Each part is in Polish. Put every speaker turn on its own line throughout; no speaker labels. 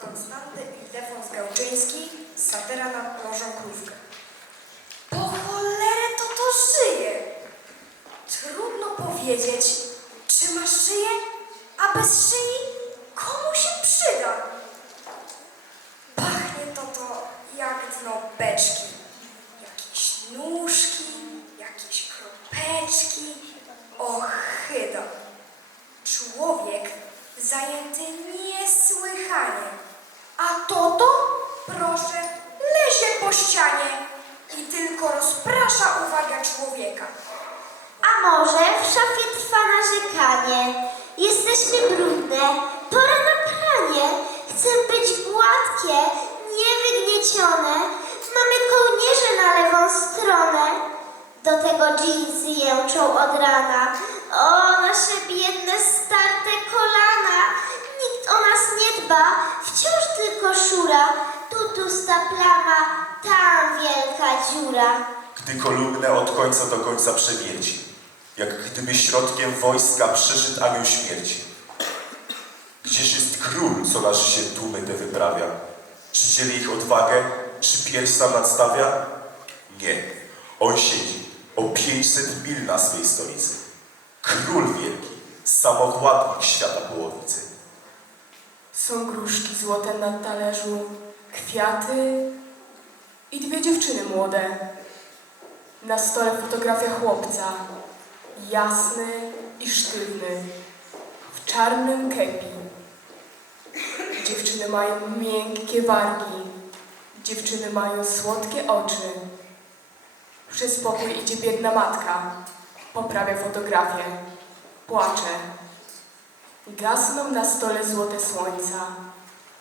Konstanty Ildefons Gałczyński, satyra na Bożą Krówkę. Po cholerę to to żyje! Trudno powiedzieć, czy ma szyję, a bez szyi komu się przyda? Pachnie to to jak dno beczki. Jakieś nóżki, jakieś kropeczki, ochyda. Człowiek zajęty niesłychanie. A to to, proszę, lezie po ścianie i tylko rozprasza uwagę człowieka.
A może w szafie trwa narzekanie? Jesteśmy brudne, pora na pranie. Chcę być gładkie, niewygniecione. Mamy kołnierze na lewą stronę. Do tego dżinsy jęczą od rana. O, nasze biedne, starte kolana. Nikt o nas nie dba, szura. Tu tusta plama, tam wielka dziura.
gdy kolumnę od końca do końca przewierci, jak gdyby środkiem wojska przeszedł anioł śmierci. Gdzież jest król, co na się tłumy te wyprawia? Czy dzieli ich odwagę, czy pierś nadstawia? Nie, on siedzi o 500 mil na swej stolicy. Król wielki, samowładnik świata połowicy.
Są gruszki złote na talerzu, kwiaty i dwie dziewczyny młode. Na stole fotografia chłopca, jasny i sztywny, w czarnym kepi. Dziewczyny mają miękkie wargi, dziewczyny mają słodkie oczy. Przez pokój idzie biedna matka, poprawia fotografię, płacze. Gasną na stole złote słońca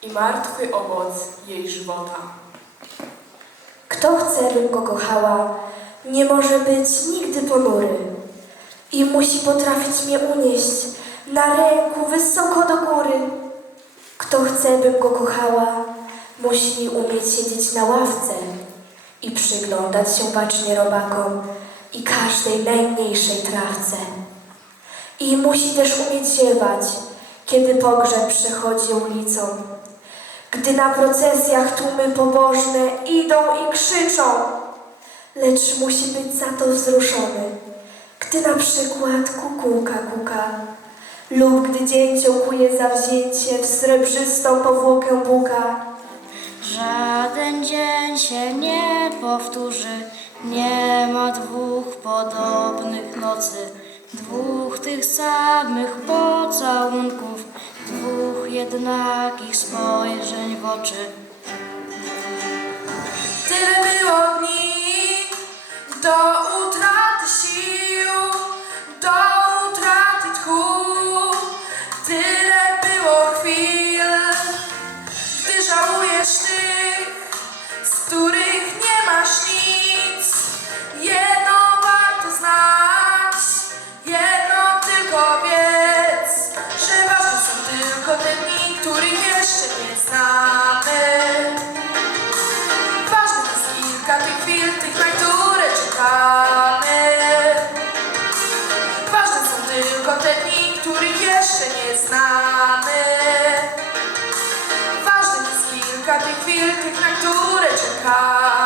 i martwy owoc jej żywota.
Kto chce, bym go kochała, nie może być nigdy ponury. I musi potrafić mnie unieść na ręku wysoko do góry. Kto chce, bym go kochała, musi umieć siedzieć na ławce i przyglądać się bacznie robakom i każdej najmniejszej trawce. I musi też umieć ziewać, kiedy pogrzeb przechodzi ulicą. Gdy na procesjach tłumy pobożne idą i krzyczą, lecz musi być za to wzruszony, gdy na przykład kukułka kuka, lub gdy dzięcioł kuje zawzięcie w srebrzystą powłokę buka.
Żaden dzień się nie powtórzy, nie ma dwóch podobnych nocy, dwóch tych samych pocałunków, dwóch jednakich spojrzeń w oczy.
Kilka tych chwil, tych, na które czekamy.